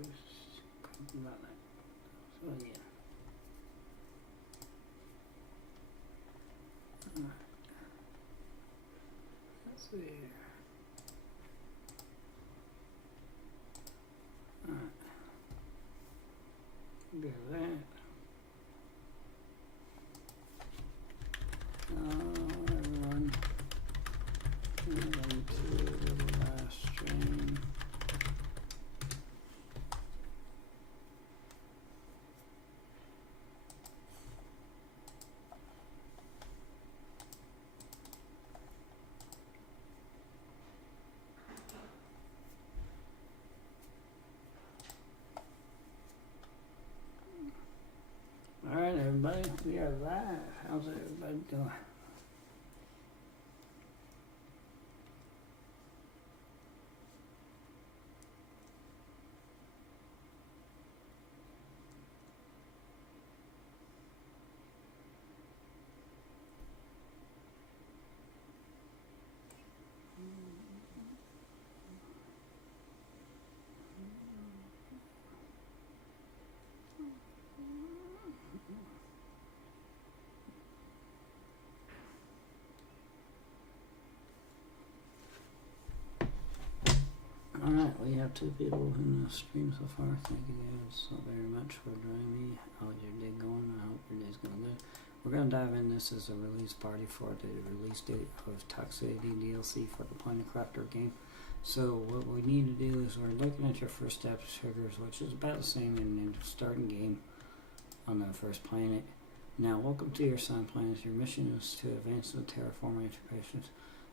about that. So yeah. Alright. Let's see here. Alright. Do that. Everyone. And then to the last stream. Alright, everybody, we are live. How's everybody doing? Alright, we have 2 people in the stream so far. Thank you guys so very much for joining me. How's your day going? I hope your day's going good. We're going to dive in. This is a release party for the release date of Toxicity DLC for the Planet Crafter game. So what we need to do is we're looking at your first step triggers, which is about the same in the starting game on the first planet. Now, welcome to your sun planet. Your mission is to advance the terraforming integrations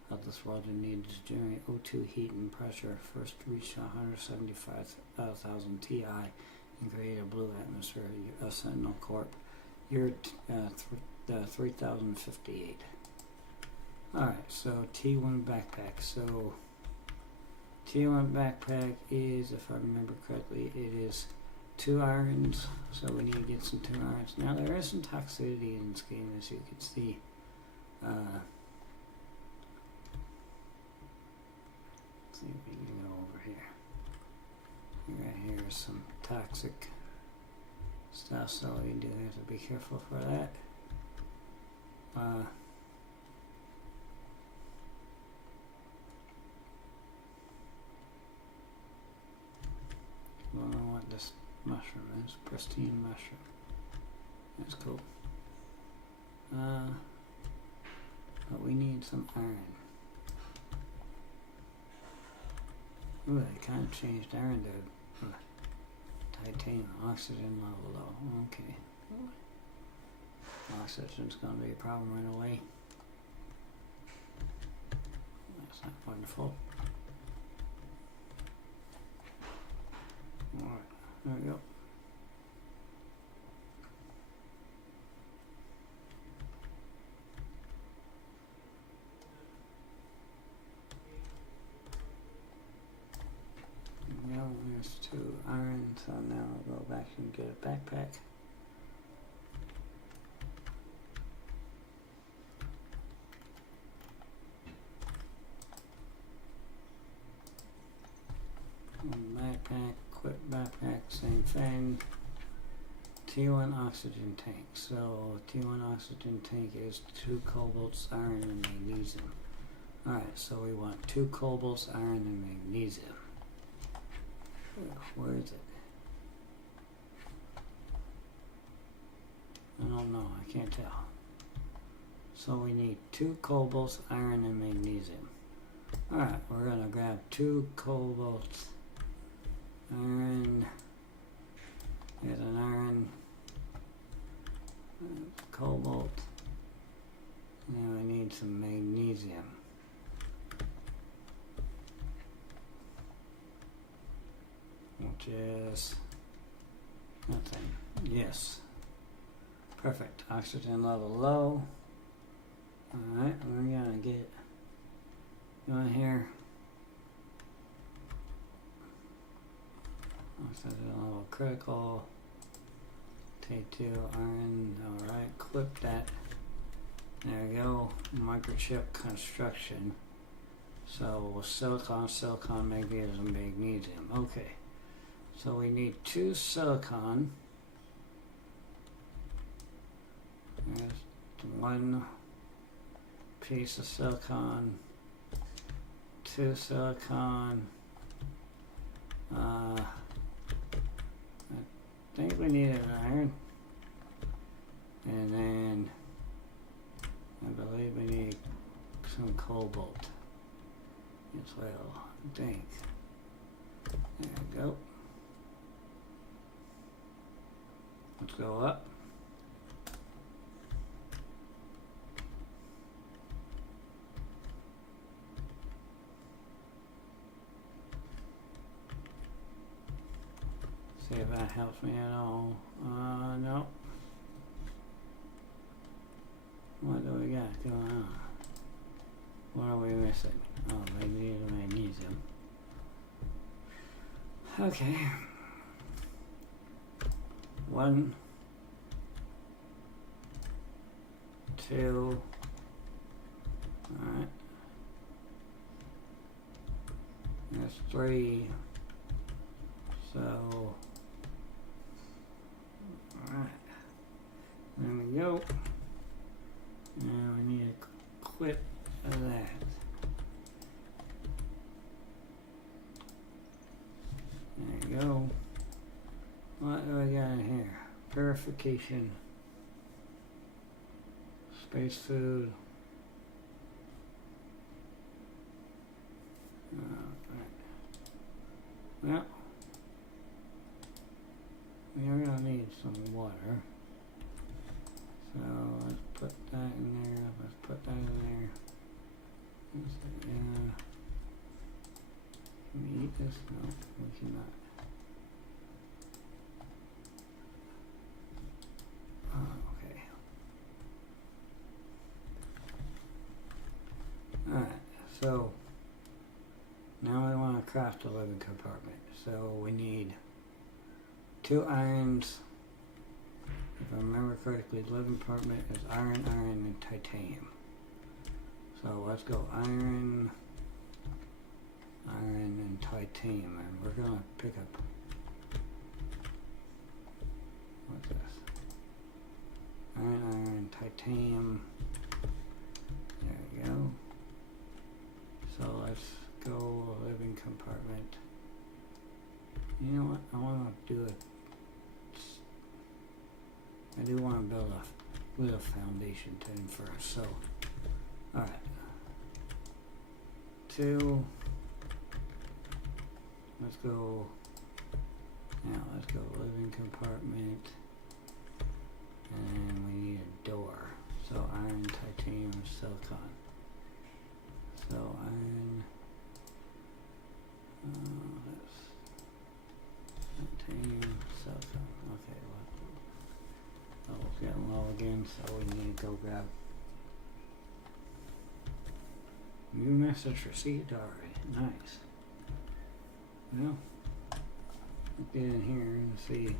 of this world and need to generate O2 heat and pressure. First reach 175,000 Ti and create a blue atmosphere. A Sentinel Corp. You're 3058. Alright, so T1 backpack. So T1 backpack is, if I remember correctly, it is 2 irons. So we need to get some 2 irons. Now there is some toxicity in this game, as you can see. See if we can go over here. Right here is some toxic stuff, so we do have to be careful for that. I don't know what this mushroom is. Pristine mushroom. That's cool. But we need some iron. Ooh, they kind of changed iron to titanium. Oxygen level low. Okay. Oxygen's going to be a problem right away. That's not wonderful. Alright, there we go. There's 2 iron, so now I'll go back and get a backpack. Backpack, quit backpack, same thing. T1 oxygen tank. So T1 oxygen tank is 2 cobalts, iron, and magnesium. Alright, so we want 2 cobalts, iron, and magnesium. Where is it? I don't know, I can't tell. So we need 2 cobalts, iron, and magnesium. Alright, we're going to grab 2 cobalts, iron, there's an iron, cobalt, now I need some magnesium. Which is nothing. Yes. Perfect. Oxygen level low. Alright, we're gonna get going here. Oxygen level critical. Take 2 iron. Alright, clip that. There we go. Microchip construction. So silicon, magnesium, magnesium. Okay. So we need 2 silicon. There's 1 piece of silicon, 2 silicon. I think we need an iron, and then I believe we need some cobalt as well, I think. There we go. Let's go up. See if that helps me at all. No. What do we got going on? What are we missing? Oh, magnesium. Okay. 1, 2. Alright. That's 3. So, alright. There we go. Now we need to quit of that. There you go. What do we got in here? Purification. Space food. Well, we are gonna need some water. So let's put that in there. Let's put that in there. Can we eat this? No, we cannot. Okay. Alright, so now we want to craft a living compartment. So we need 2 irons. If I remember correctly, the living compartment is iron, and titanium. So let's go iron, and titanium, and we're gonna pick up, what's this? Iron, titanium. There we go. So let's go living compartment. You know what? I want to do it. I do want to build a little foundation thing first. So, alright. 2. Let's go. Now let's go living compartment. And we need a door. So iron, titanium, silicon. So iron. That's titanium, silicon. Okay, well, it's getting low again, so we need to go grab. New message received already. Nice. Well, get in here and see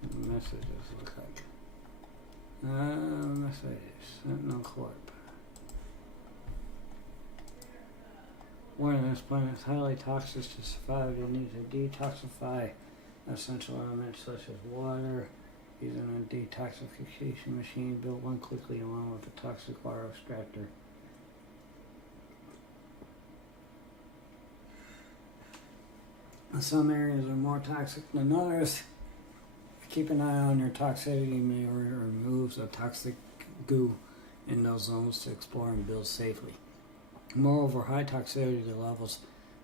what the messages look like. Message, Sentinel Corp. Warning, this planet is highly toxic. To survive, you'll need to detoxify essential elements such as water using a detoxification machine. Built one quickly along with a toxic water extractor. Some areas are more toxic than others. Keep an eye on your toxicity meter. Removes a toxic goo in those zones to explore and build safely. Moreover, high toxicity levels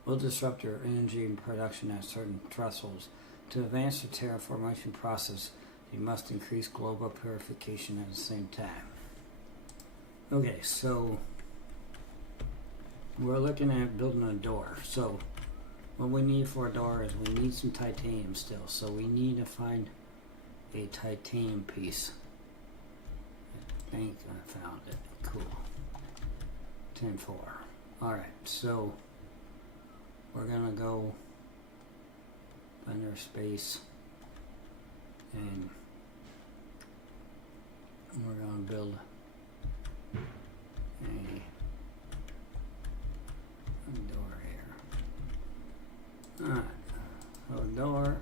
will disrupt your energy production at certain thresholds. To advance the terraformation process, you must increase global purification at the same time. Okay, so we're looking at building a door. So what we need for a door is we need some titanium still. So we need to find a titanium piece. I think I found it. Cool. 10-4. Alright, so we're gonna go under space and we're gonna build a door here. Alright, so door,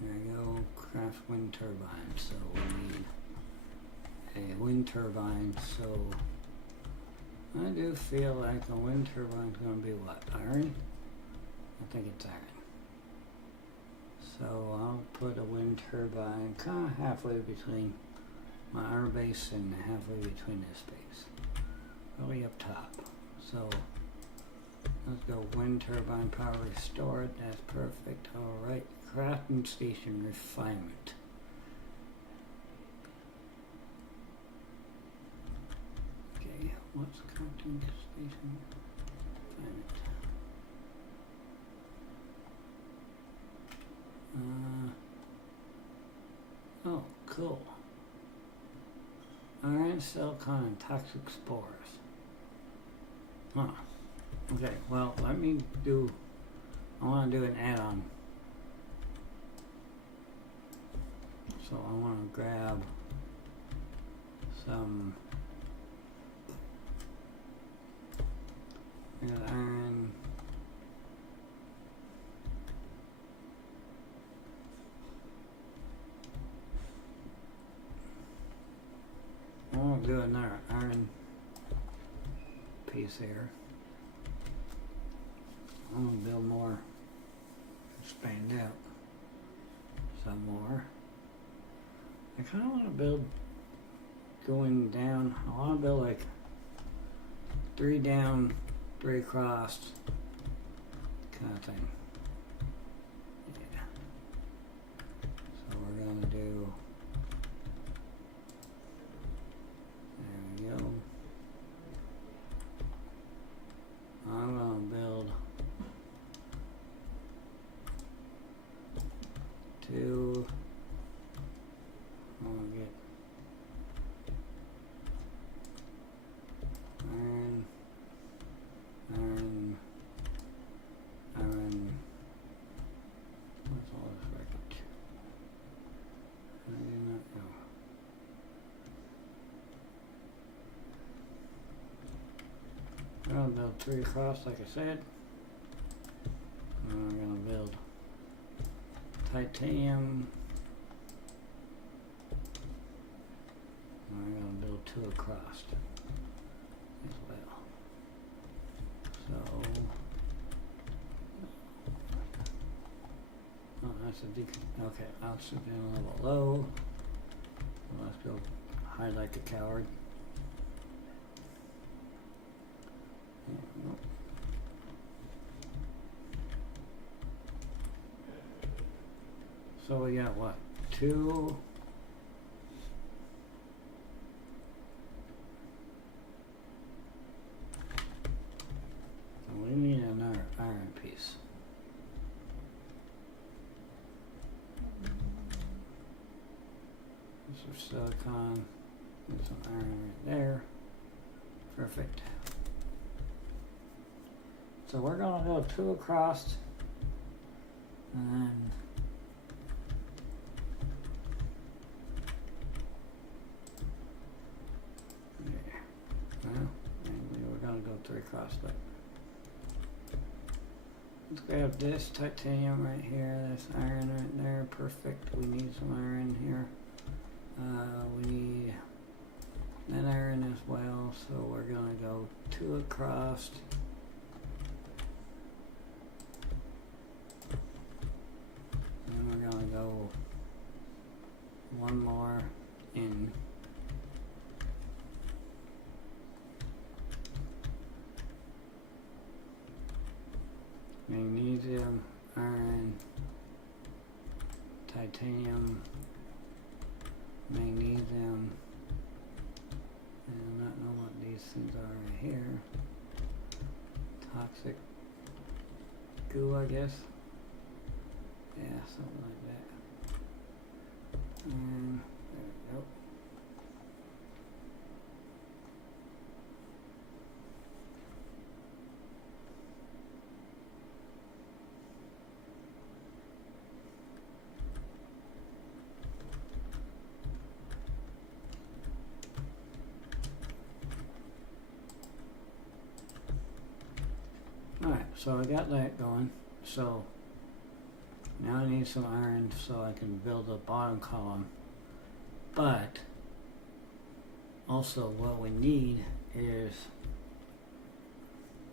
there you go, craft wind turbine, so we need a wind turbine, so I do feel like a wind turbine's going to be what, iron? I think it's iron. So I'll put a wind turbine kind of halfway between my iron base and halfway between this base. Really up top. So let's go wind turbine power restored. That's perfect. Alright. Crafting station refinement. Okay, what's crafting station refinement? Oh, cool. Iron, silicon, and toxic spores. Huh. Okay, well, let me do, I want to do an add-on. So I want to grab some iron. I want to do another iron piece here. I want to build more, expand out some more. I kind of want to build going down. I want to build like 3 down, 3 across kind of thing. Yeah. So we're going to do, there we go. I'm going to build 2. I'm going to get iron, iron, iron. What's all this wreckage? I do not know. I'm going to build 3 across like I said. And I'm going to build titanium. I'm going to build 2 across as well. So, oh, that's a okay, I'll sit down a little low. Let's go hide like a coward. So we got what? 2. So we need another iron piece. This is silicon. There's some iron right there. Perfect. So we're going to go 2 across, and then there. Well, anyway, we're going to go 3 across, but let's grab this titanium right here. This iron right there. Perfect. We need some iron here. We need that iron as well, so we're going to go 2 across. Gonna go 1 more in. Magnesium, iron, titanium, magnesium, and I don't know what these things are right here. Toxic goo, I guess. Yeah, something like that. And there we go. Alright, so I got that going. so now I need some iron so I can build the bottom column. But also what we need is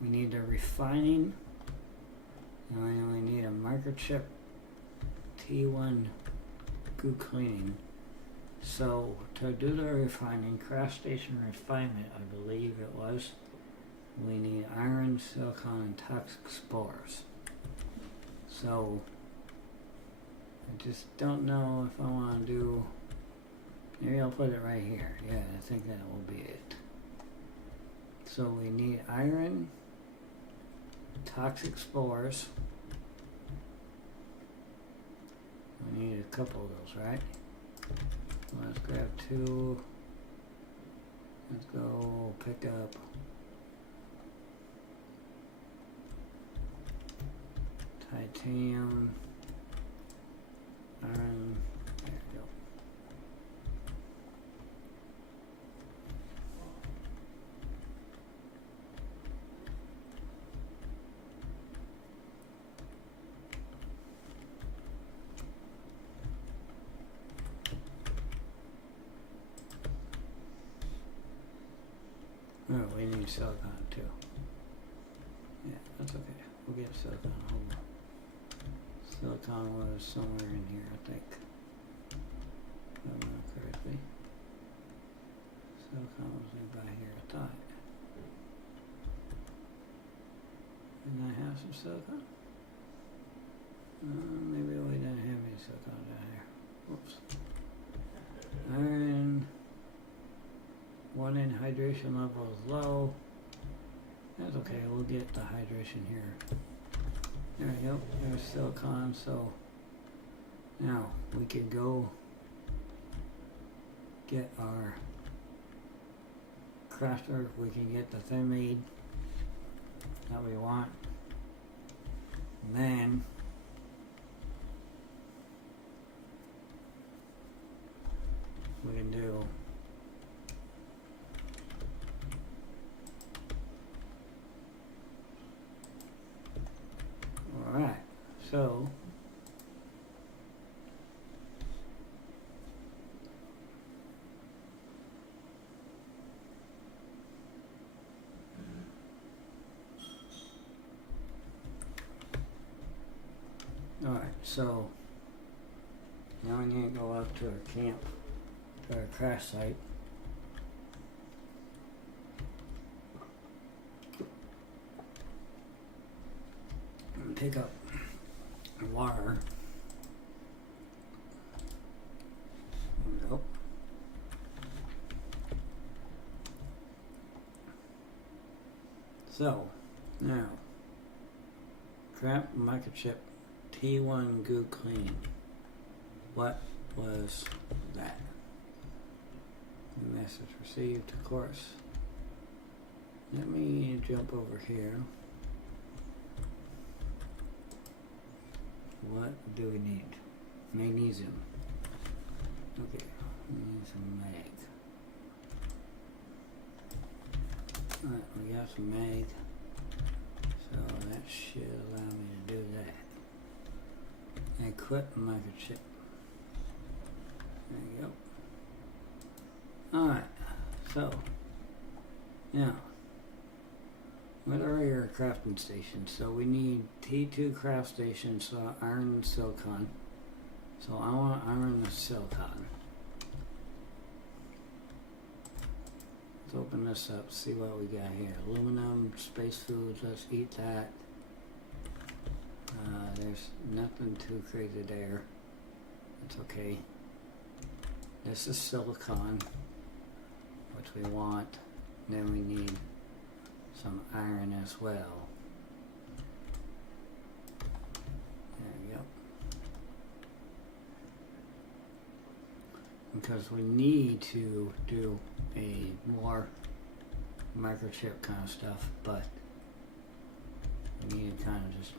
we need the refining, and we need a microchip T1 goo cleaning. So to do the refining, craft station refinement, I believe it was, we need iron, silicon, and toxic spores. So I just don't know if I want to do, maybe I'll put it right here. Yeah, I think that will be it. So we need iron, toxic spores. We need a couple of those, right? Let's grab 2. Let's go pick up titanium, iron. There we go. Oh, we need silicon too. Yeah, that's okay. We'll get silicon. Hold on. Silicon was somewhere in here, I think. If I remember correctly. Silicon was right by here, I thought. Didn't I have some silicon? Maybe we didn't have any silicon down here. Whoops. Iron. 1 in hydration level is low. That's okay, we'll get the hydration here. There we go, there's silicon, so now we can go get our crafter, we can get the thermite that we want. And then we can do alright, so now we need to go up to our camp, to our crash site. And pick up water. There we go. So, now, craft microchip T1 goo clean. What was that? The message received, of course. Let me jump over here. What do we need? Magnesium. Okay, we need some mag. Alright, we got some mag. So that should allow me to do that. Equip microchip. There you go. Alright, so now what are your crafting stations? So we need T2 craft stations, so iron and silicon. So I want iron and silicon. Let's open this up, see what we got here. Aluminum, space foods, let's eat that. There's nothing too crazy there. It's okay. This is silicon, which we want. Then we need some iron as well. There we go. Because we need to do a more microchip kind of stuff, but we need to kind of just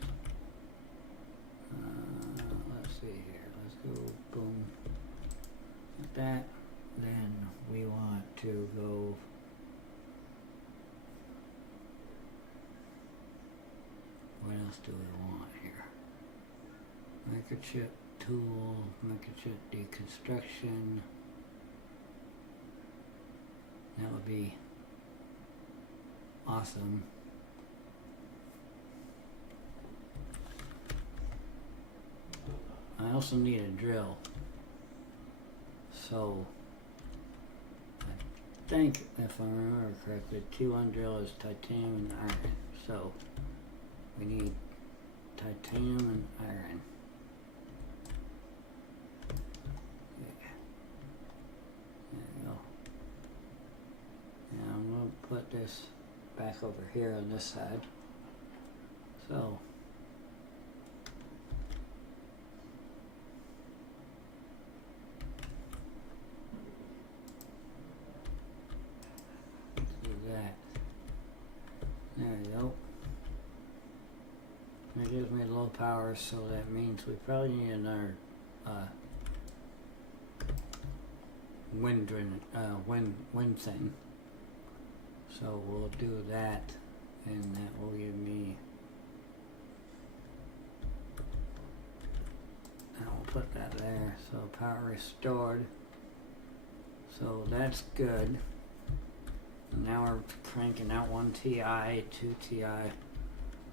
let's see here, let's go boom like that. Then we want to go what else do we want here? Microchip tool, microchip deconstruction. That would be awesome. I also need a drill. So I think if I remember correctly, T1 drill is titanium and iron. So we need titanium and iron. Yeah. There we go. And I'm going to put this back over here on this side. So do that. There we go. It gives me low power, so that means we probably need another wind thing. So we'll do that, and that will give me. I will put that there. So power restored. So that's good. And now we're cranking out 1 Ti, 2 Ti.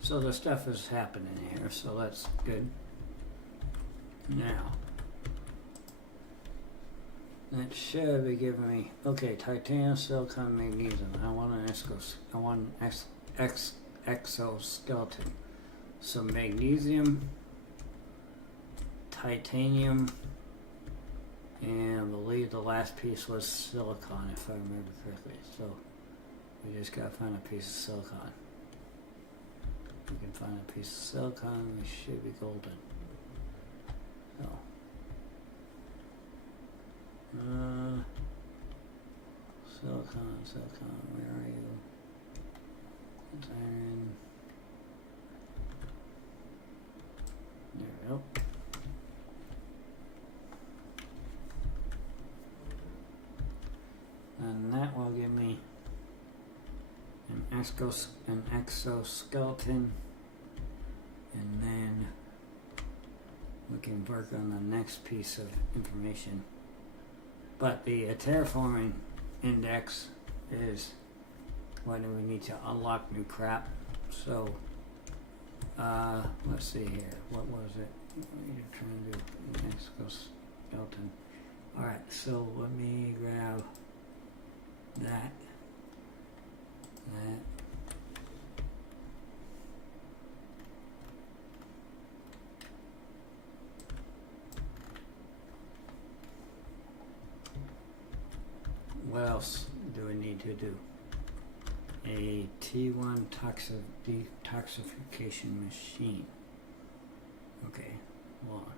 So the stuff is happening here, so that's good. Now, that should be giving me, okay, titanium, silicon, magnesium. I want an exoskeleton. So magnesium, titanium, and I believe the last piece was silicon, if I remember correctly. So we just gotta find a piece of silicon. If we can find a piece of silicon, we should be golden. So, silicon, where are you? It's iron. There we go. And that will give me an exoskeleton, and then we can work on the next piece of information. But the terraforming index is when we need to unlock new crap. So let's see here. What was it? What are you trying to do? An exoskeleton. Alright, so let me grab that. What else do we need to do? A T1 detoxification machine. Okay, hold on.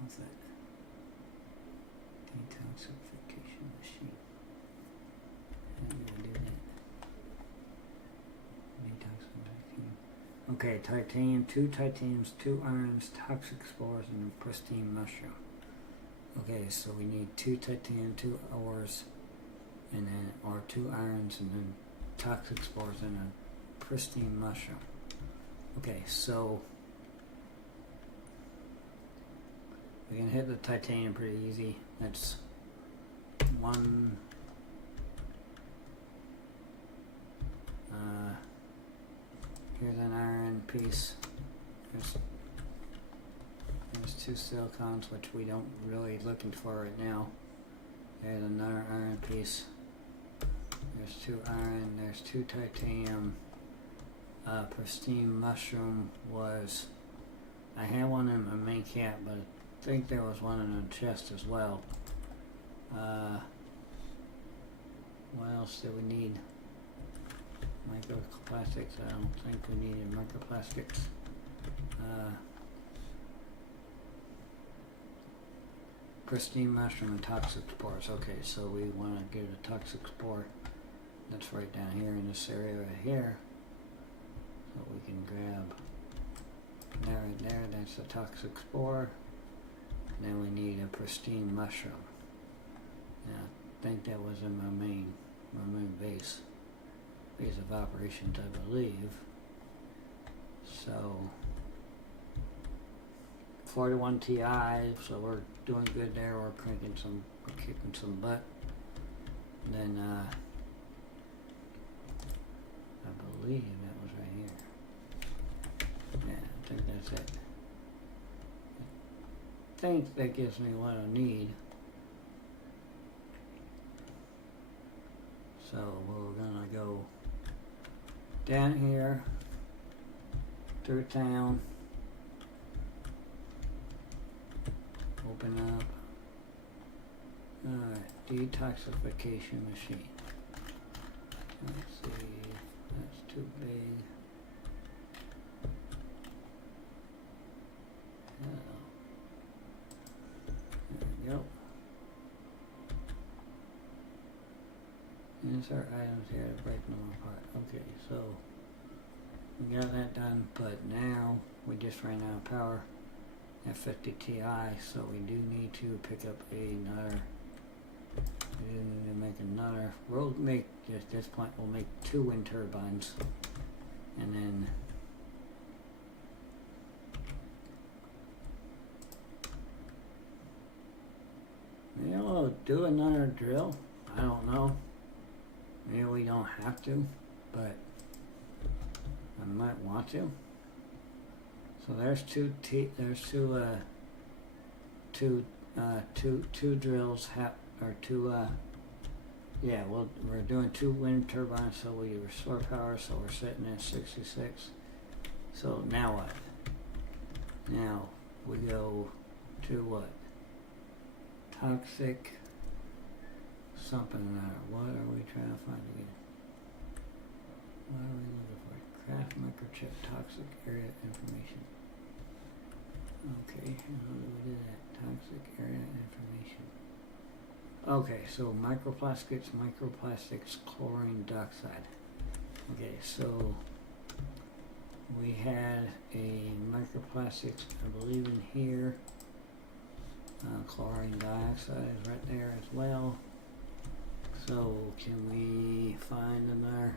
What's that? Detoxification machine. How do I do that? Detoxification. Okay, titanium, 2 titaniums, 2 irons, toxic spores, and a pristine mushroom. Okay, so we need 2 titanium, 2 ores, and then, or 2 irons, and then toxic spores and a pristine mushroom. Okay, so we can hit the titanium pretty easy. That's 1. Here's an iron piece. There's 2 silicons, which we don't really looking for right now. There's another iron piece. There's 2 iron. There's 2 titanium. Pristine mushroom was. I had one in my main camp, but I think there was one in the chest as well. What else do we need? Microplastics. I don't think we needed microplastics. Pristine mushroom and toxic spores. Okay, so we want to get a toxic spore. That's right down here in this area right here. So we can grab that right there. That's the toxic spore. And then we need a pristine mushroom. Now, I think that was in my main base of operations, I believe. So 41 Ti, so we're doing good there. We're kicking some butt. And then I believe that was right here. Yeah, I think that's it. I think that gives me what I need. So we're gonna go down here through town, open up. Alright, detoxification machine. Let's see, that's too big. There we go. Insert items here to break them apart. Okay, so we got that done, but now we just ran out of power at 50 Ti, so we do need to pick up another. We do need to make another. We'll make, at this point, we'll make 2 wind turbines, and then we'll do another drill. I don't know. Maybe we don't have to, but I might want to. So there's two drills, we're doing 2 wind turbines, so we restore power, so we're sitting at 66. So now what? Now we go to what? Toxic something or other. What are we trying to find again? What are we looking for? Craft microchip toxic area information. Okay, how do we do that? Toxic area information. Okay, so microplastics, chlorine dioxide. Okay, so we had a microplastics, I believe in here. Chlorine dioxide is right there as well. So can we find another?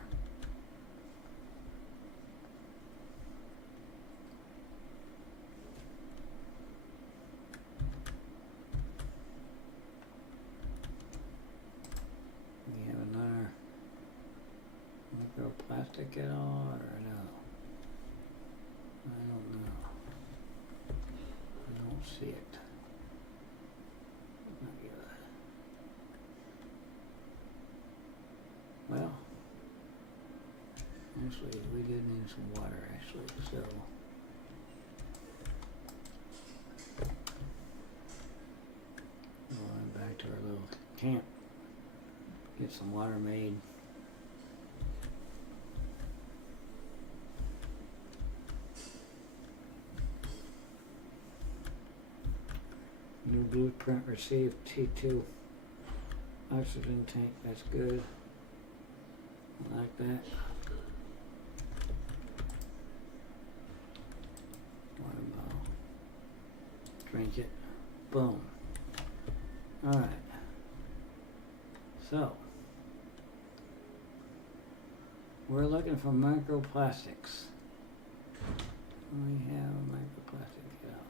We have another microplastic at all, or no? I don't know. I don't see it. Not good. Well, actually, we do need some water, actually, so going back to our little camp, get some water made. New blueprint received, T2 oxygen tank, that's good. I like that. Water bottle. Drink it. Boom. Alright. So, we're looking for microplastics. We have a microplastic here.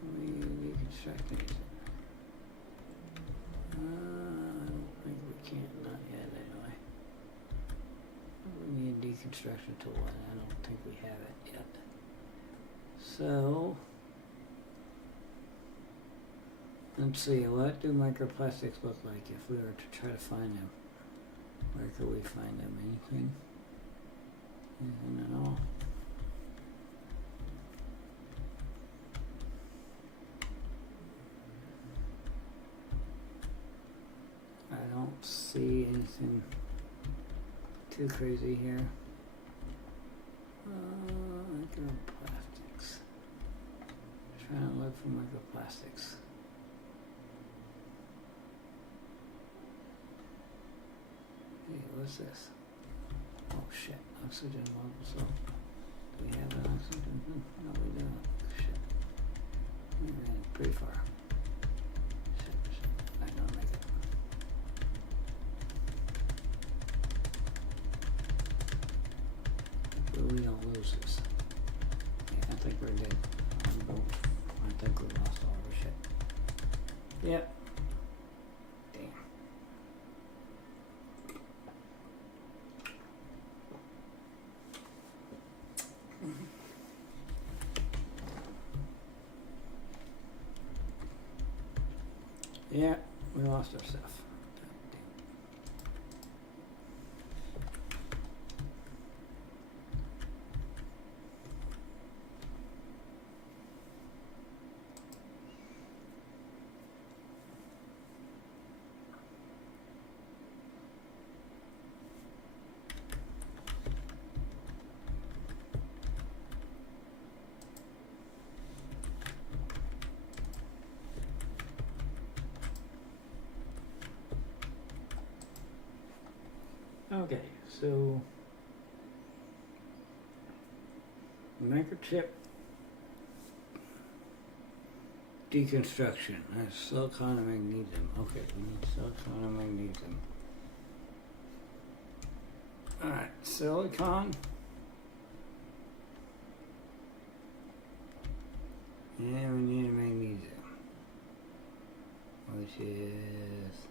Can we reconstruct these? I don't think we can, not yet anyway. We need a deconstruction tool, and I don't think we have it yet. So, let's see, what do microplastics look like if we were to try to find them? Where could we find them? Anything? Anything at all? I don't see anything too crazy here. Microplastics. Trying to look for microplastics. Hey, what's this? Oh shit, oxygen level. So, do we have an oxygen? No, we don't. Shit. We ran pretty far. Shit. I don't make it. Hopefully we don't lose this. Yeah, I think we're good. Nope. I think we lost all of our shit. Yep. Damn. Yeah, we lost our stuff. Okay, so microchip deconstruction. That's silicon and magnesium. Okay, we need silicon and magnesium. Alright, silicon. And we need a magnesium, which is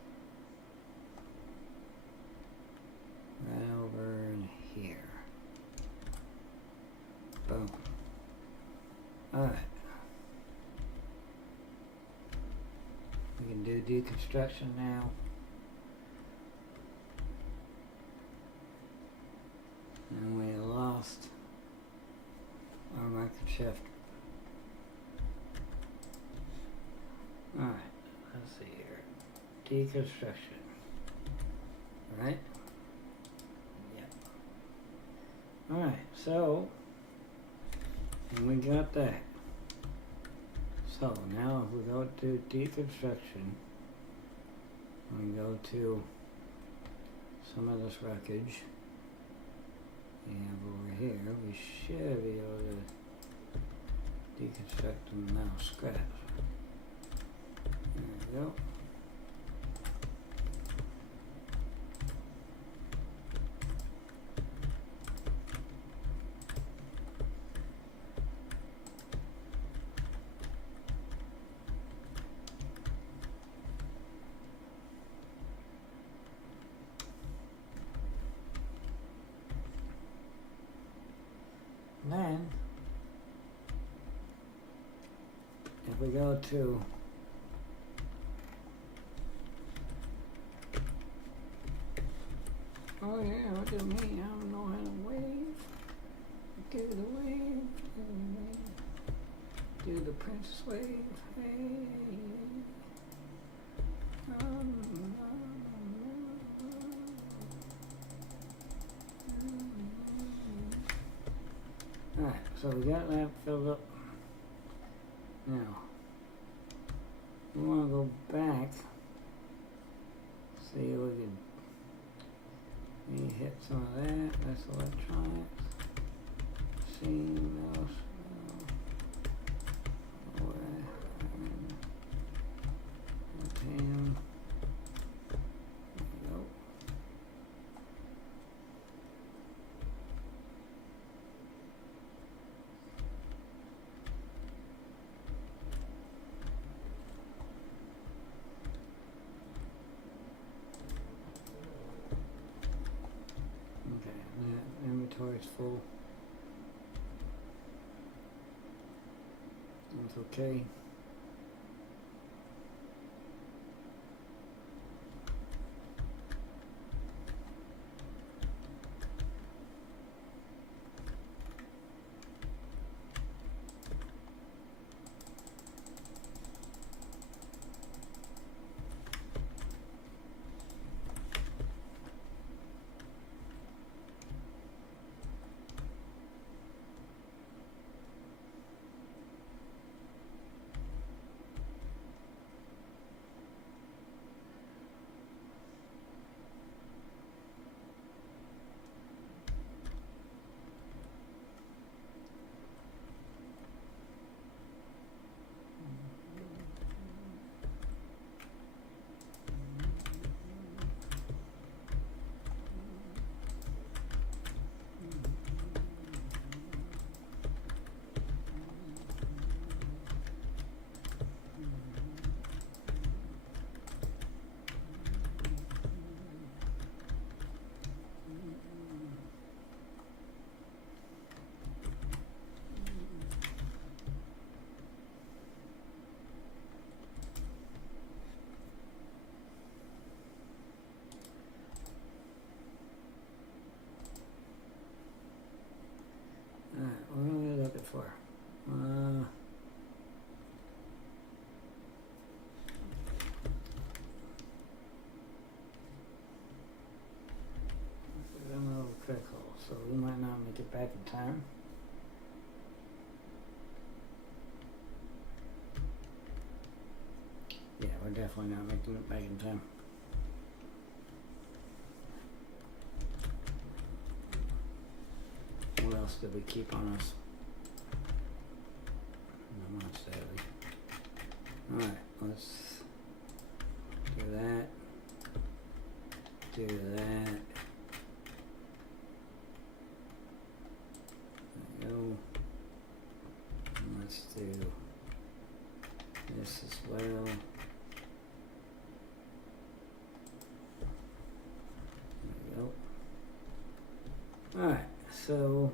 right over in here. Boom. Alright. We can do deconstruction now. And we lost our microchip. Alright, let's see here. Deconstruction. Right? Yep. Alright, so we got that. So now if we go to deconstruction, we go to some of this wreckage, and over here we should be able to deconstruct the metal scrap. There we go. Then, if we go to oh yeah, look at me, I don't know how to wave. Do the wave, do the princess wave, hey. Alright, so we got that filled up. Now, we want to go back, see if we can maybe hit some of that. That's electronics. Seam, titanium. There we go. Okay, that inventory is full. That's okay. Alright, what are we looking for? I'm a little critical, so we might not make it back in time. Yeah, we're definitely not making it back in time. What else did we keep on us? Not much, sadly. Alright, let's do that. Do that. There we go. And let's do this as well. There we go. Alright, so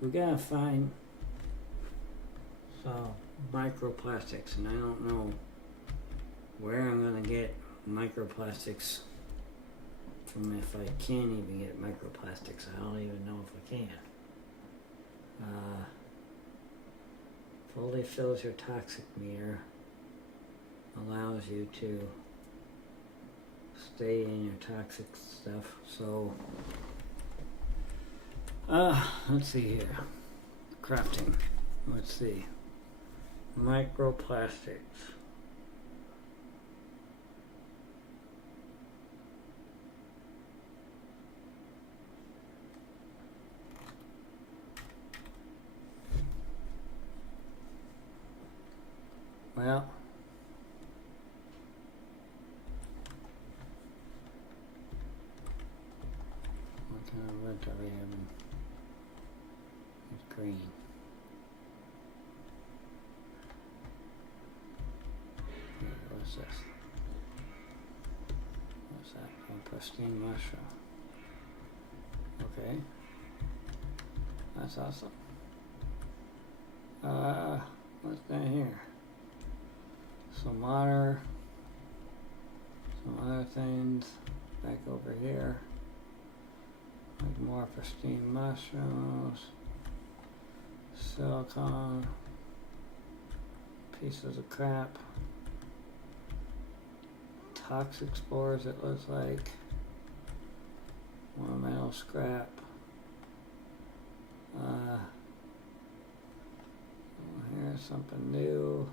we gotta find some microplastics, and I don't know where I'm gonna get microplastics from, if I can't even get microplastics. I don't even know if I can. Fully fills your toxic meter, allows you to stay in your toxic stuff. So let's see here. Crafting. Let's see. Microplastics. Well, what kind of red are we having? It's green. What's this? What's that? A pristine mushroom. Okay. That's awesome. What's down here? Some water, some other things back over here, like more pristine mushrooms, silicone, pieces of crap, toxic spores it looks like, more metal scrap, here's something new.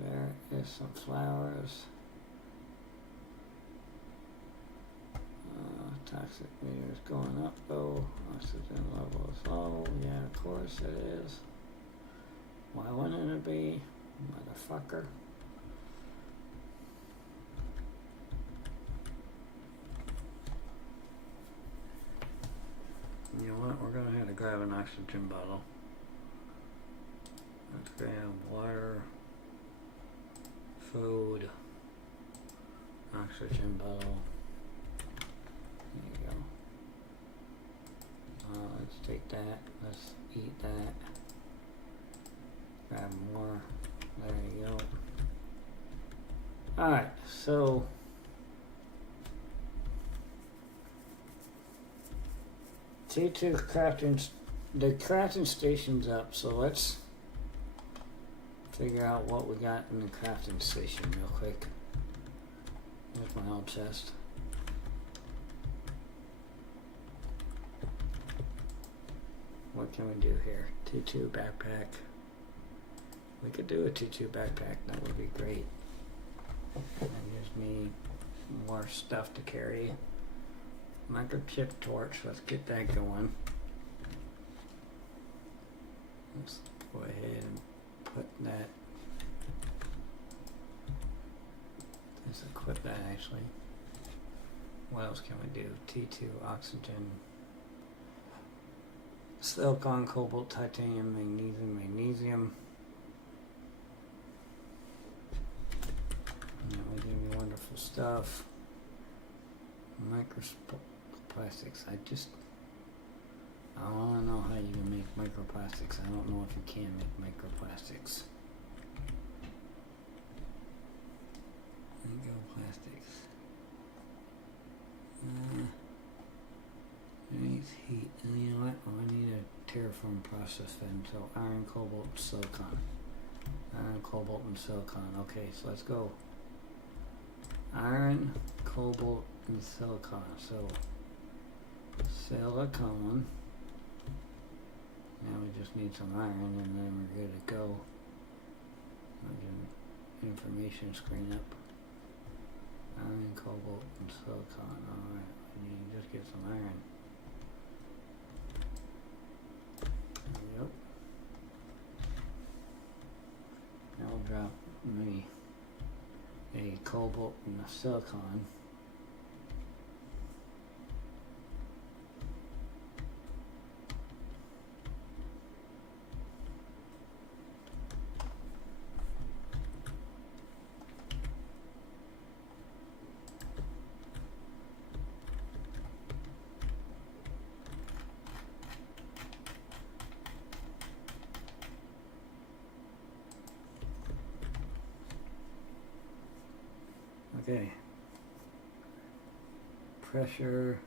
There is some flowers. Toxic meter is going up though. Oxygen level is low. Yeah, of course it is. Why wouldn't it be? Motherfucker. You know what? We're gonna have to grab an oxygen bottle. Let's grab water. Food, oxygen bottle. There you go. Let's take that. Let's eat that. Grab more. There you go. Alright, so T2 crafting, the crafting station's up, so let's figure out what we got in the crafting station real quick. There's my old chest. What can we do here? T2 backpack. We could do a T2 backpack. That would be great. That gives me more stuff to carry. Microchip torch. Let's get that going. Let's go ahead and put that. Let's equip that actually. What else can we do? T2 oxygen, silicon, cobalt, titanium, magnesium. And that will give me wonderful stuff. Microplastics. I want to know how you can make microplastics. I don't know if you can make microplastics. Plastics. Strength, heat, and you know what? Oh, I need a terraform process then. So iron, cobalt, silicon. Iron, cobalt, and silicon. Okay, so let's go. Iron, cobalt, and silicon. So silicon. Now we just need some iron, and then we're good to go. I'll get an information screen up. Iron, cobalt, and silicon. Alright, we need to just get some iron. Yep. Now we'll drop me a cobalt and a silicon. Okay. Pressure,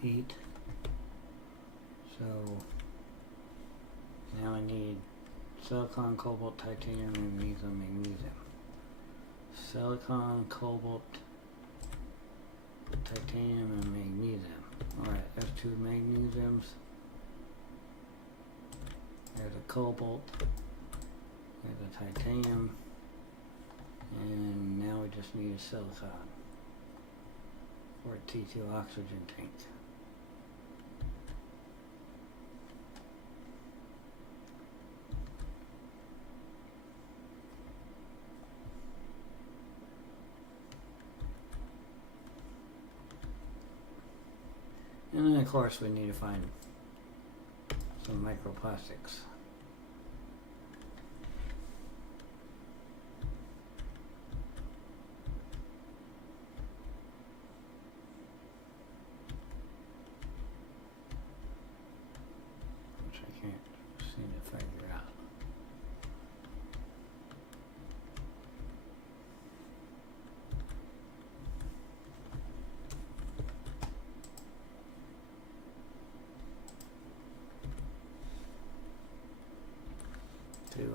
heat. So now I need silicon, cobalt, titanium, magnesium. Silicon, cobalt, titanium, and magnesium. Alright, that's 2 magnesiums. There's a cobalt. There's a titanium. And now we just need a silicon for a T2 oxygen tank. And then of course we need to find some microplastics.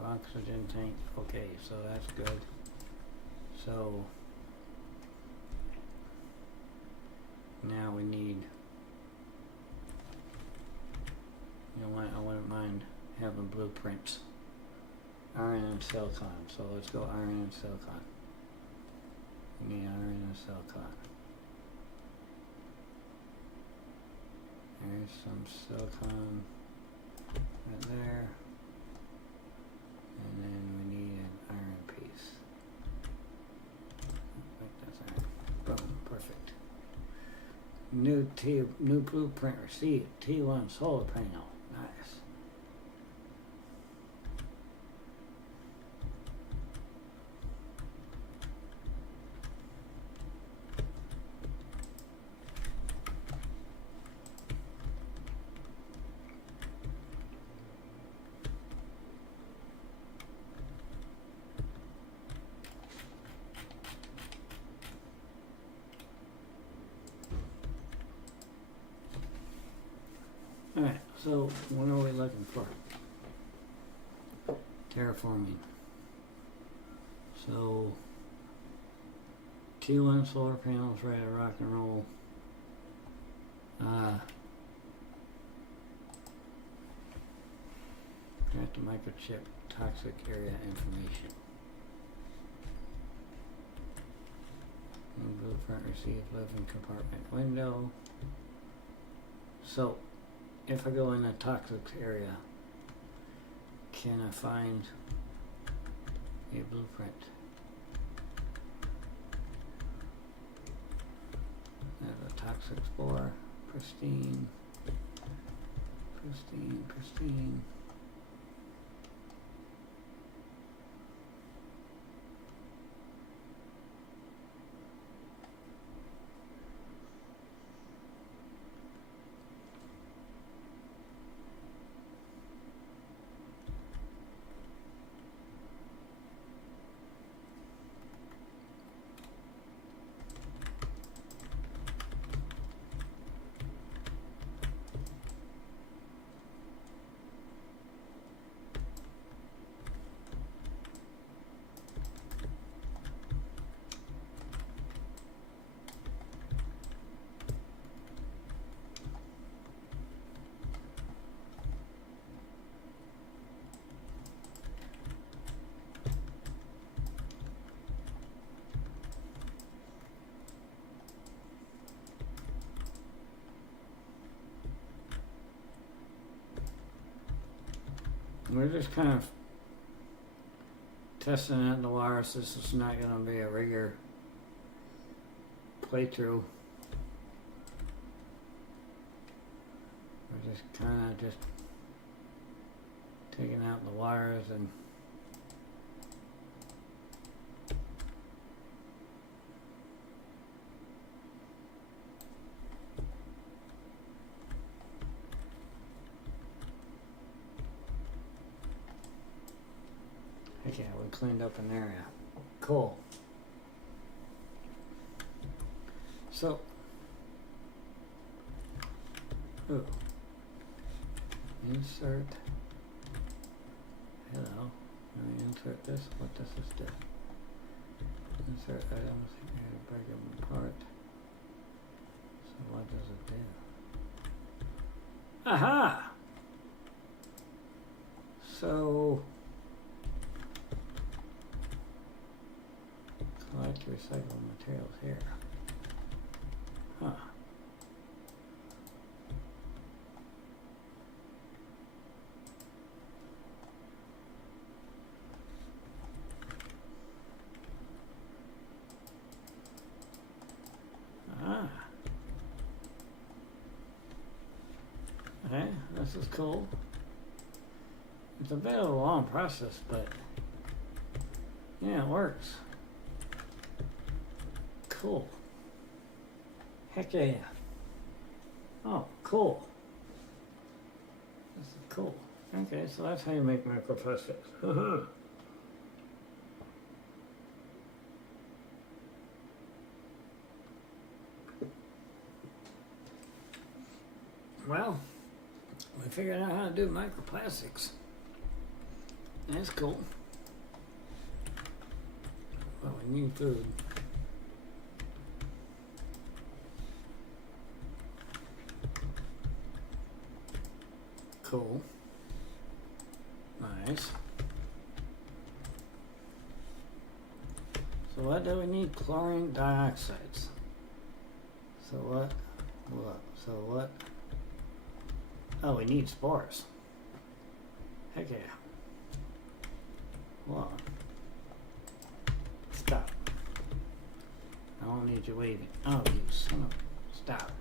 Oxygen tank. Okay, so that's good. So now we need, you know what, I wouldn't mind having blueprints. Iron and silicon. So let's go iron and silicon. We need iron and silicon. There's some silicon right there. And then we need an iron piece. I think that's iron. Boom, perfect. New blueprint received. T1 solar panel. Nice. Alright, so what are we looking for? Terraforming. So T1 solar panels ready to rock and roll. Got the microchip toxic area information. New blueprint received living compartment window. So if I go in the toxic area, can I find a blueprint? There's a toxic spore, pristine, pristine, pristine. we're just kind of testing out the wires. This is not going to be a regular playthrough. We're just kind of just taking out the wires and okay, we cleaned up an area. Cool. So, ooh, insert. Hello. Let me insert this. What does this do? Insert items. I gotta break them apart. So what does it do? Aha! So collect recycled materials here. Huh. Okay, this is cool. It's a bit of a long process, but yeah, it works. Cool. Heck yeah. Oh, cool. This is cool. Okay, so that's how you make microplastics. Well, we figured out how to do microplastics. That's cool. Well, we need food. Cool. Nice. So what do we need? Chlorine dioxides. So what? So what? Oh, we need spores. Heck yeah. Hold on. Stop. I don't need you waving. Oh, you son of... Stop.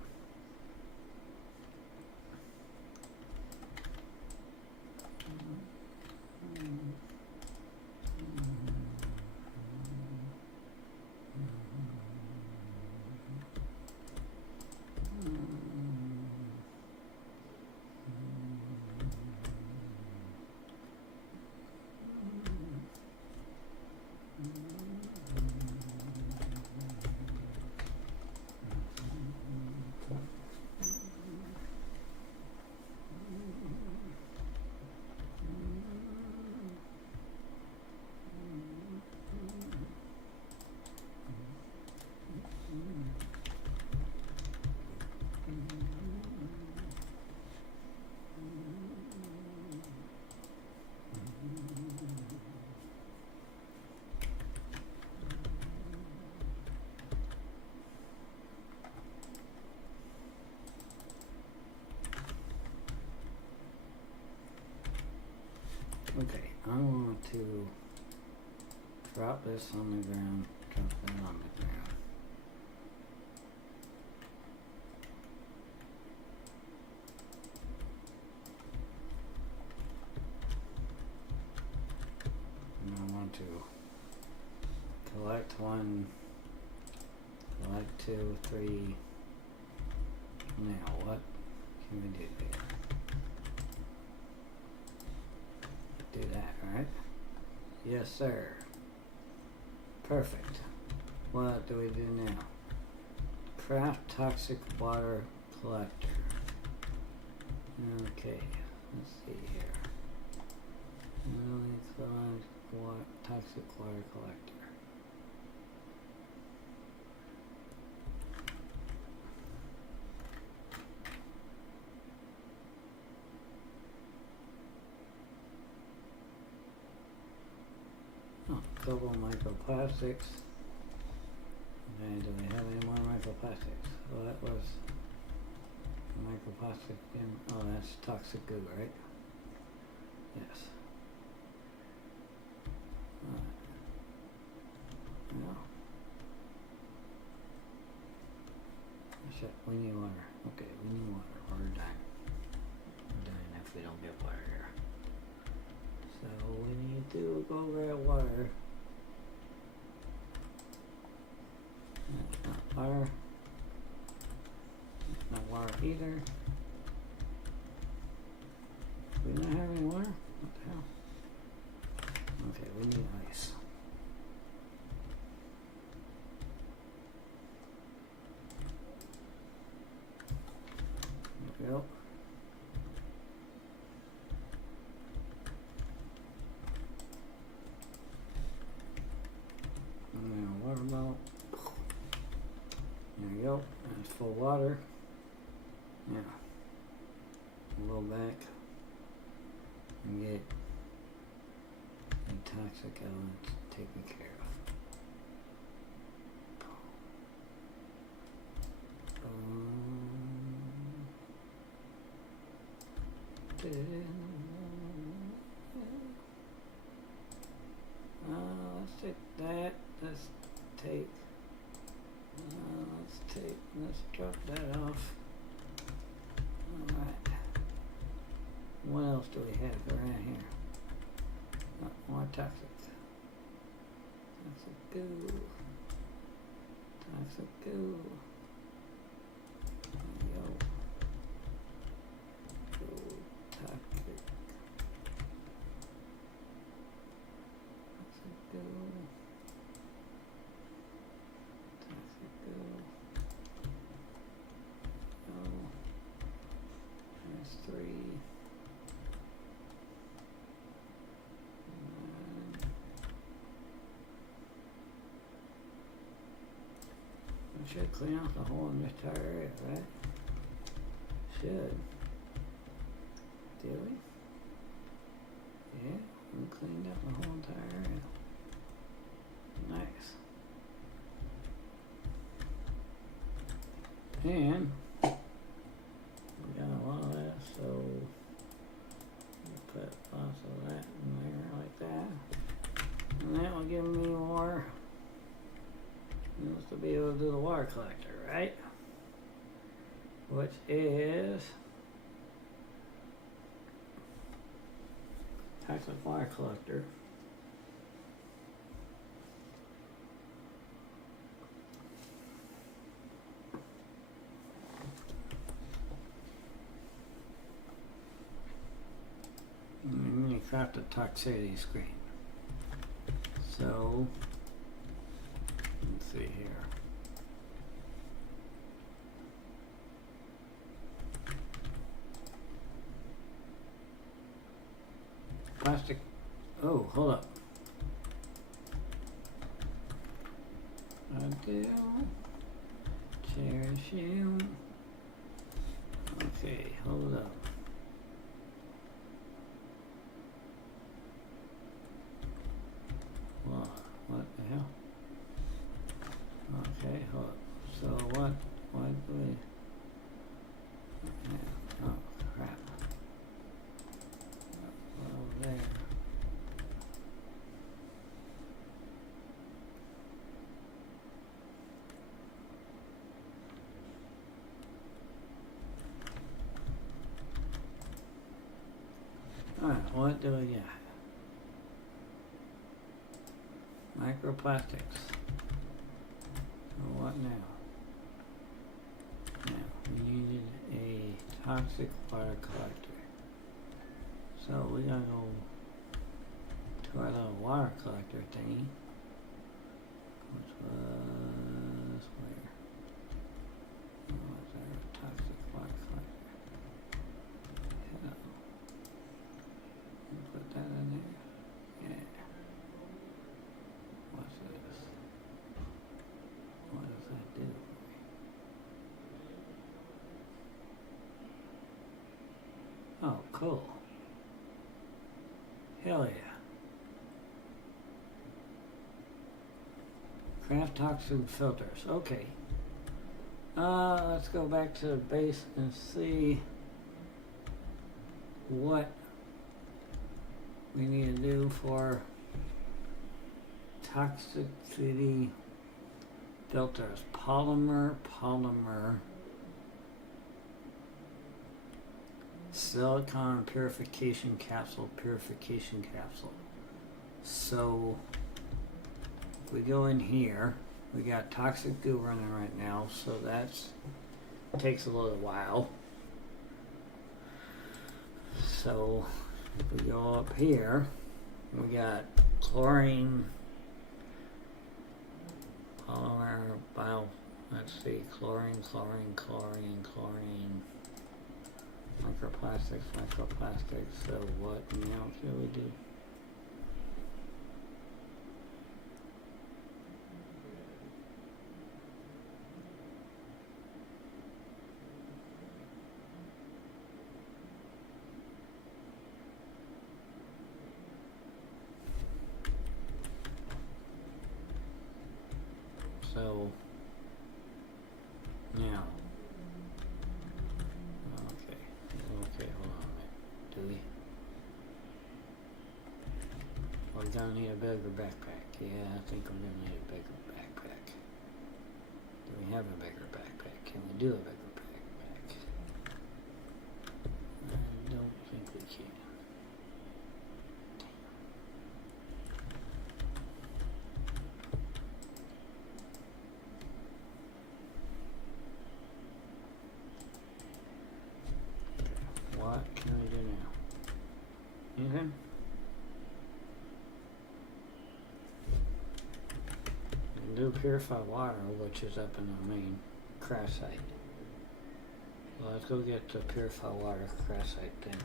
Okay, I want to drop this on the ground, drop that on the ground. And I want to collect one, collect two, three. Now what can we do here? Do that, right? Yes, sir. Perfect. What do we do now? Craft toxic water collector. Okay, let's see here. Toxic water collector. Couple microplastics. And do we have any more microplastics? Well, that was microplastic in, oh, that's toxic goo, right? Yes. Shit, we need water. Okay, we need water. We're dying. We're dying if we don't get water here. So we need to go grab water. That's not water. That's not water either. We don't have any water? What the hell? Okay, we need ice. There we go. And then water bottle. There we go. That's full water. Yeah. We'll go back and get the toxic elements taken care of. Let's take that. Let's drop that off. Alright. What else do we have around here? More toxic. Toxic goo. Toxic goo. There we go. Goo. Toxic. Toxic goo. Toxic goo. Oh. There's 3. We should clean out the whole entire area, right? Should. Did we? Yeah, we cleaned up the whole entire area. Nice. And we got a lot of that, so we'll put lots of that in there like that. And that will give me more. To be able to do the water collector, right? Which is toxic water collector. I'm going to craft a toxicity screen. So let's see here. Plastic. Oh, hold up. I do. Cherish you. Okay, hold up. What the hell? Okay, hold up. So what do we? Yeah. Oh crap. Over there. Alright, what do we got? Microplastics. So what now? Now, we needed a toxic water collector. So we gotta go to our little water collector thingy. Which was where? Oh, was there a toxic water collector? Hello. Put that in there. Yeah. What's this? What does that do? Oh, cool. Hell yeah. Craft toxin filters. Okay. Let's go back to the base and see what we need to do for toxicity filters. Polymer. Silicon purification capsule, purification capsule. So if we go in here, we got toxic goo running right now, so that's takes a little while. So if we go up here, we got chlorine, polymer, let's see, chlorine, microplastics, so what now should we do? So now, okay, hold on a minute. Do we? We're gonna need a bigger backpack. Yeah, I think we're gonna need a bigger backpack. Do we have a bigger backpack? Can we do a bigger backpack? I don't think we can. What can we do now? Anything? We can do purified water, which is up in the main crash site. Well, let's go get the purified water crash site then.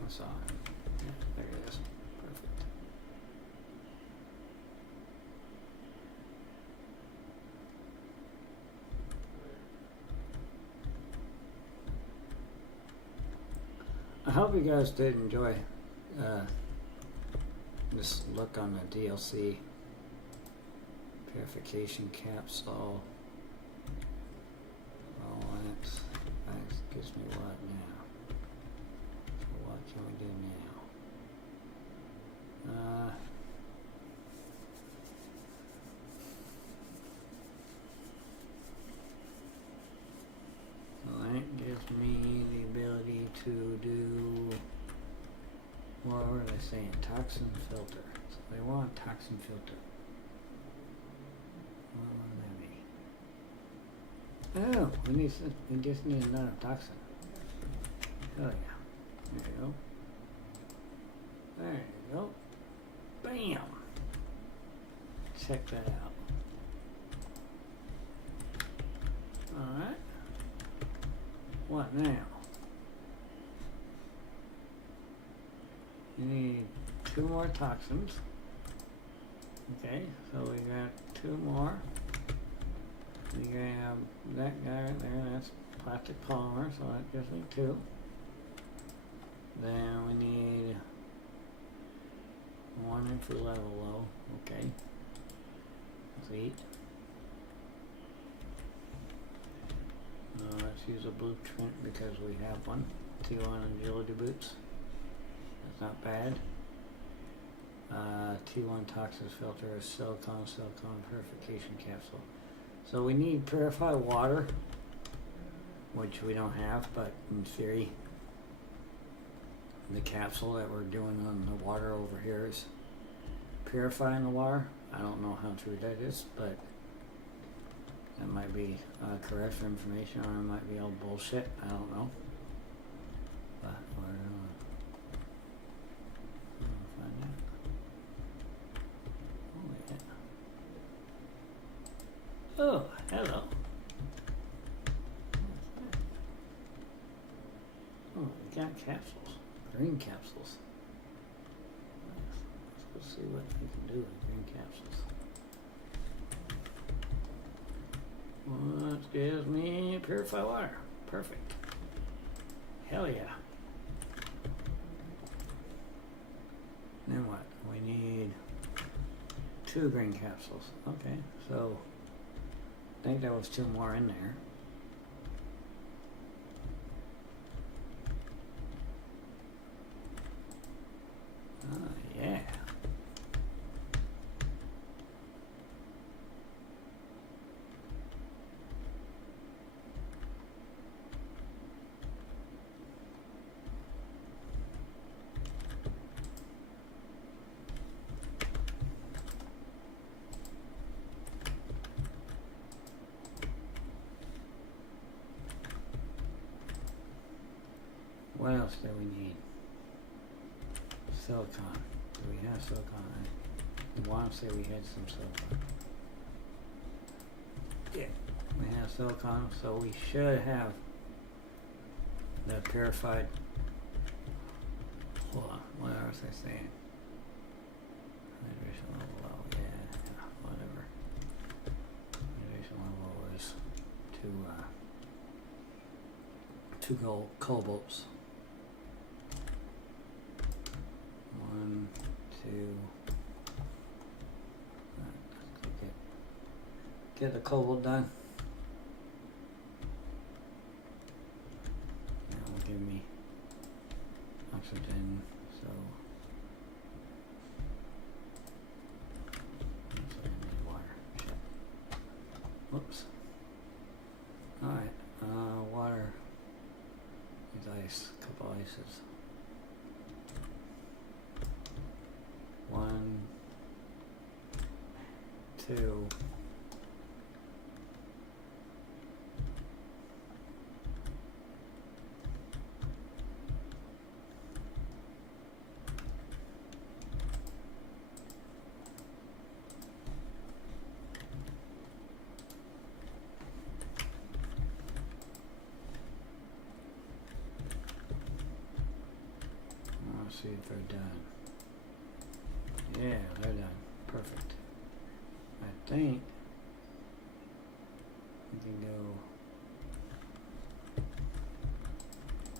That's all. Yeah, there it is. Perfect. I hope you guys did enjoy this look on the DLC purification capsule. Oh, that gives me what now? So what can we do now? So that gives me the ability to do, what were they saying? Toxin filter. So they want a toxin filter. What would that be? Oh, we just need another toxin. Oh yeah. There you go. There you go. Bam! Check that out. Alright. What now? You need 2 more toxins. Okay, so we got 2 more. We have that guy right there, that's plastic polymer, so that gives me 2. Then we need 1 entry level low, okay. Let's eat. Let's use a blueprint because we have one. T1 agility boots. That's not bad. T1 toxin filter, silicone purification capsule. So we need purified water, which we don't have, but in theory, the capsule that we're doing on the water over here is purifying the water. I don't know how true that is, but that might be correct information, or it might be all bullshit. I don't know. But we're gonna find out. Oh, hello. Oh, we got capsules. Green capsules. Let's go see what we can do with green capsules. What gives me purified water? Perfect. Hell yeah. Then what? We need 2 green capsules. Okay, so I think there was 2 more in there. Yeah. What else do we need? Silicon. Do we have silicon? I want to say we had some silicon. Yeah, we have silicon, so we should have the purified. Hold on, what else was I saying? Hydration level low, yeah, whatever. Hydration level is two cobalts. 1, 2. Get the cobalt done. That will give me oxygen, so I need water. Shit. Whoops. Alright, water is ice, a couple ices. 1, 2. See if they're done. Yeah, they're done. Perfect. I think we can go.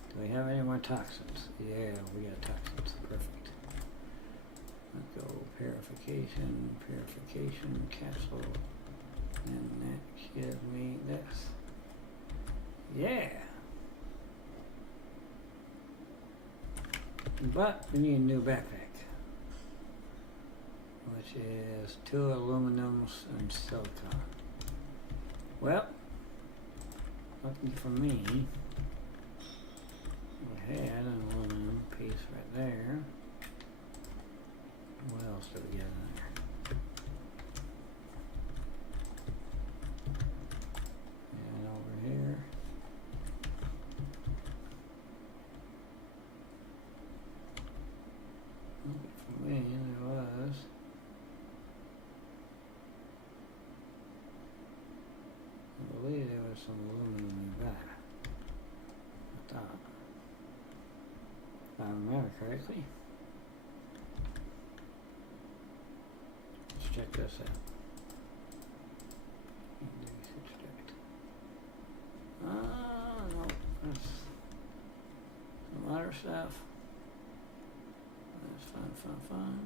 Do we have any more toxins? Yeah, we got toxins. Perfect. Let's go purification capsule, and that gives me this. Yeah. But we need a new backpack, which is 2 aluminums and silicon. Well, lucky for me, we had an aluminum piece right there. What else do we get in there? And over here. For me, there was I believe there was some aluminum in that. I thought, if I remember correctly. Let's check this out. Extract. No, that's some other stuff. That's fun.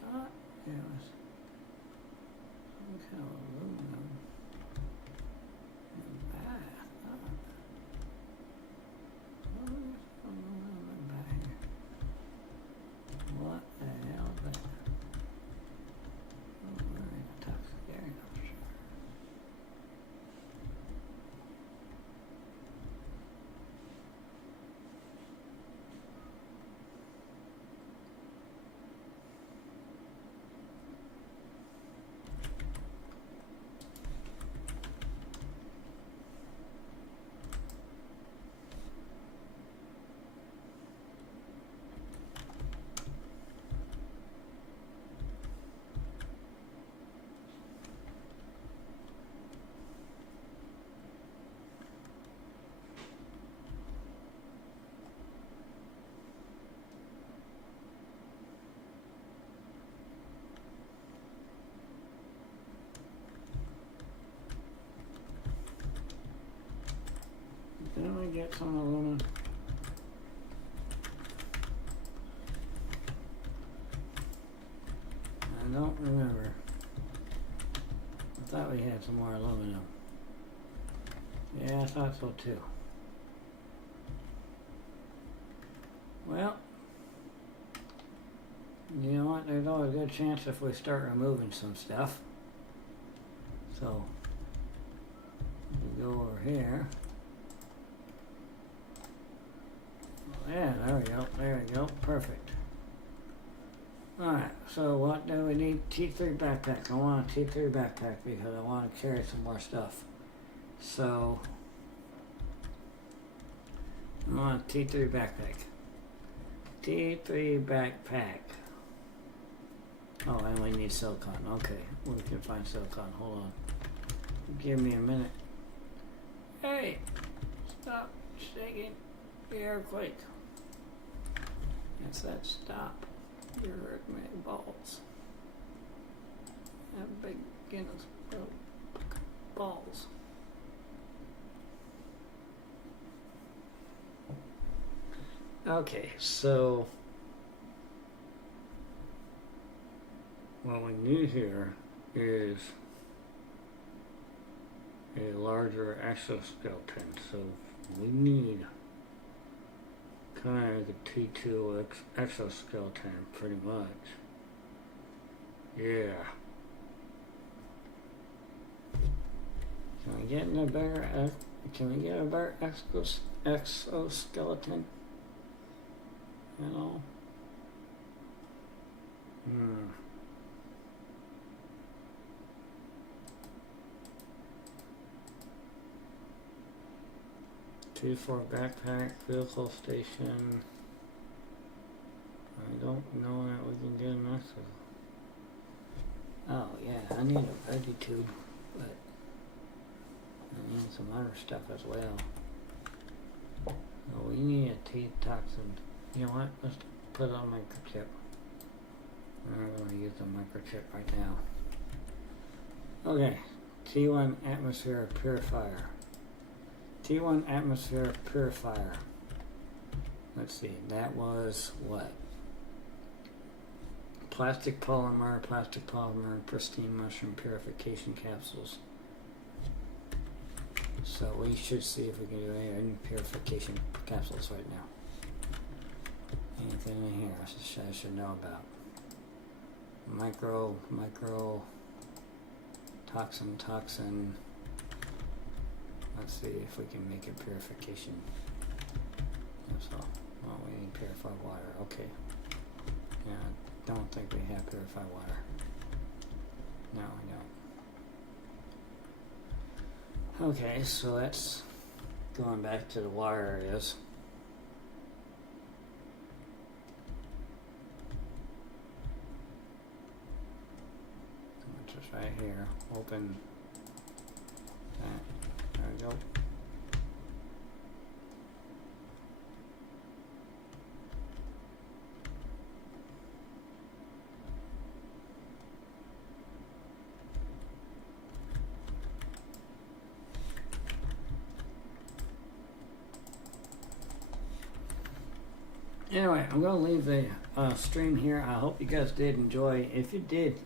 Thought there was some kind of aluminum in the back. What is aluminum in the back here? What the hell is that? Oh, we're in a toxic area, I'm sure. Didn't we get some aluminum? I don't remember. I thought we had some more aluminum. Yeah, I thought so too. Well, you know what? There's always a good chance if we start removing some stuff. So, we go over here. Yeah, there we go, perfect. Alright, so what do we need? T3 backpack. I want a T3 backpack because I want to carry some more stuff. So I want a T3 backpack. T3 backpack. Oh, I only need silicon. Okay, we can find silicon. Hold on. Give me a minute. Hey, stop shaking the earthquake. Yes, that stop. You hurt my balls. That big Guinness balls. Okay, so what we need here is a larger exoskeleton. So we need kind of like a T2 exoskeleton, pretty much. Yeah. Can we get a better? Can we get a better exoskeleton? You know. T4 backpack, vehicle station. I don't know that we can get an exo. Oh yeah, I need a veggie tube, but I need some other stuff as well. So we need a T-toxin. You know what? Let's put on microchip. We're not going to use the microchip right now. Okay, T1 atmosphere purifier. T1 atmosphere purifier. Let's see, that was what? Plastic polymer, pristine mushroom purification capsules. So we should see if we can do any purification capsules right now. Anything in here I should know about. Micro, toxin. Let's see if we can make a purification. That's all. Oh, we need purified water. Okay. Yeah, I don't think we have purified water. No, we don't. Okay, so that's going back to the water areas. Which is right here. Open that. There we go. Anyway, I'm going to leave the stream here. I hope you guys did enjoy. If you did,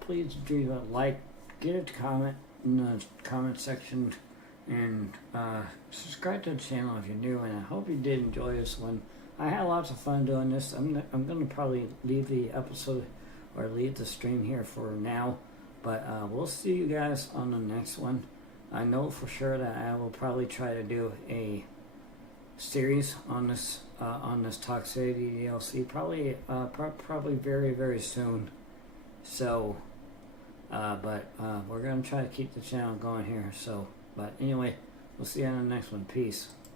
please do a like, get a comment in the comment section, and subscribe to the channel if you're new. And I hope you did enjoy this one. I had lots of fun doing this. I'm going to probably leave the episode or leave the stream here for now. But we'll see you guys on the next one. I know for sure that I will probably try to do a series on this Toxicity DLC, probably very, very soon. So but we're gonna try to keep the channel going here. So but anyway, we'll see you on the next one. Peace.